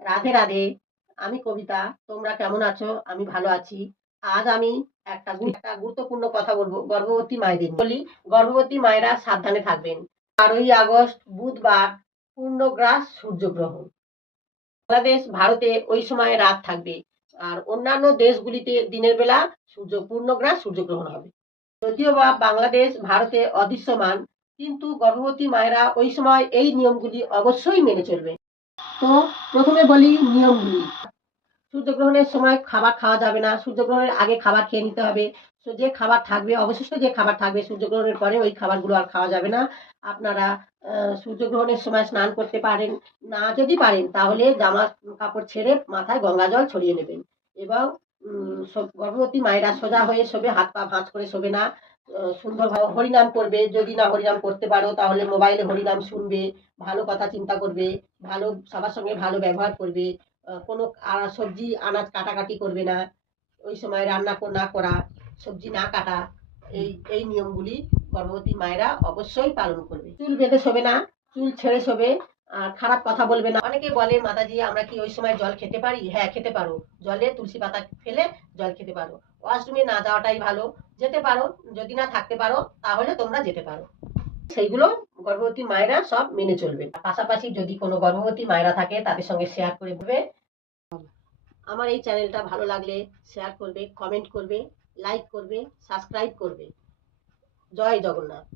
রাধে রাধে। আমি কবিতা। তোমরা কেমন আছো? আমি ভালো আছি। আজ আমি একটা গুরুত্বপূর্ণ কথা বলবো গর্ভবতী মায়েদের নিয়ে। বলি, গর্ভবতী মায়েরা সাবধানে থাকবেন। 12ই আগস্ট বুধবার পূর্ণগ্রাস সূর্যগ্রহণ। বাংলাদেশ ভারতে ওই সময় রাত থাকবে, আর অন্যান্য দেশগুলিতে দিনের বেলা পূর্ণগ্রাস সূর্যগ্রহণ হবে। যদিও বা বাংলাদেশ ভারতে অদৃশ্যমান, কিন্তু গর্ভবতী মায়েরা ওই সময় এই নিয়মগুলি অবশ্যই মেনে চলবে। তো প্রথমে বলি নিয়মগুলি। সূর্যগ্রহণের সময় খাবার খাওয়া যাবে না, সূর্যগ্রহণের আগে খাবার খেয়ে নিতে হবে। যে খাবার থাকবে, অবশিষ্ট যে খাবার থাকবে সূর্যগ্রহণের পরে, ওই খাবারগুলো আর খাওয়া যাবে না। আপনারা সূর্যগ্রহণের সময় স্নান করতে পারেন না, যদি পারেন তাহলে জামা কাপড় ছেড়ে মাথায় গঙ্গা জল ছড়িয়ে নেবেন। এবং গর্ভবতী মায়েরা সোজা হয়ে শোবে, হাত পা ভাঁজ করে শোবে না। সুন্দরভাবে হরিনাম করবে, যদি না হরিনাম করতে পারো তাহলে মোবাইলে হরিনাম শুনবে, ভালো কথা চিন্তা করবে, ভালো সবার সঙ্গে ভালো ব্যবহার করবে। কোনো সবজি আনাজ কাটাকাটি করবে না, ওই সময় রান্না না করা, সবজি না কাটা, এই এই নিয়মগুলি গর্ভবতী মায়েরা অবশ্যই পালন করবে। চুল বেঁধে শোবে না, চুল ছেড়ে শোবে। আর খারাপ কথা বলবে না। অনেকে বলে, মাতাজি আমরা কি ওই সময় জল খেতে পারি? হ্যাঁ, খেতে পারো। জলে তুলসী পাতা ফেলে জল খেতে পারো। ওয়াশরুমে না যাওয়াটাই ভালো। যেতে পারো, যদি না থাকতে পারো তাহলে তোমরা যেতে পারো। সেইগুলো গর্ভবতী মায়েরা সব মেনে চলবে। পাশাপাশি যদি কোনো গর্ভবতী মায়েরা থাকে তাদের সঙ্গে শেয়ার করে দেবে। আমার এই চ্যানেলটা ভালো লাগলে শেয়ার করবে, কমেন্ট করবে, লাইক করবে, সাবস্ক্রাইব করবে। জয় জগন্নাথ।